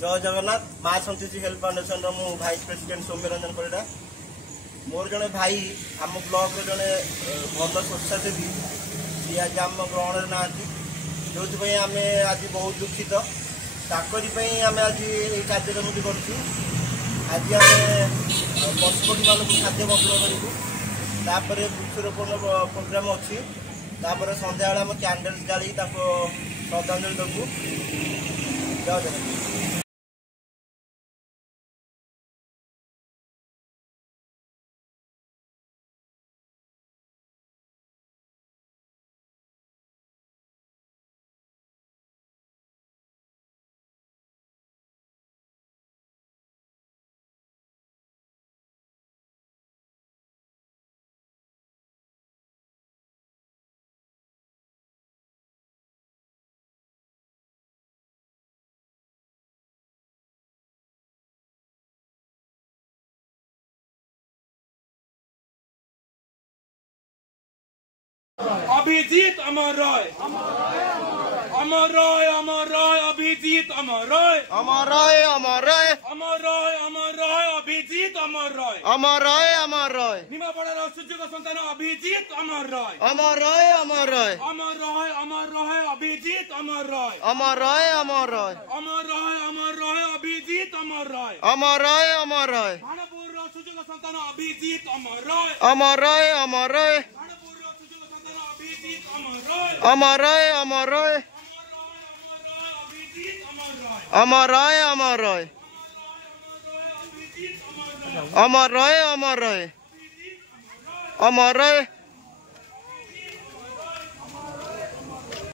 जय जगन्नाथ माँ Santoshi health foundation मु भाइस प्रेसिडेंट सौम्य रंजन परिड़ा मोर जड़े भाई आम ब्लॉक जड़े भल स्वेच्छासेवी सी आज आम ग्रहण ना जो आम आज बहुत दुखित ताकरी आम आज ये कार्यक्रम करुँ आज आम पशुपक्षी मानक खाद्य बंटन करूँ वृक्षरोपण प्रोग्राम अच्छी संध्या आम कैंडल्स जाली श्रद्धांजलि देवु। जय जगन्नाथ। अभिजीत अमर रॉय अमर रॉय अमर रॉय अभिजीत अमर रॉय अमर रॉय अमर रॉय अमर रॉय अमर रॉय अभिजीत अमर रॉय अमर रॉय अमर रॉय निमापड़ार सुजोग संतान अभिजीत अमर रॉय अमर रॉय अमर रॉय अमर रॉय अमर रॉय अभिजीत अमर रॉय अमर रॉय अमर रॉय अमर रॉय अमर रॉय अभिजीत अमर रॉय अमर रॉय अमर रॉय भानपुर सुजोग संतान अभिजीत अमर रॉय अमर रॉय अमर रॉय भानपुर सुजोग संतान अभिजीत अमर रॉय अमर रॉय अमर रॉय अमर रॉय अमर रॉय अमर रॉय अमर रॉय अमर रॉय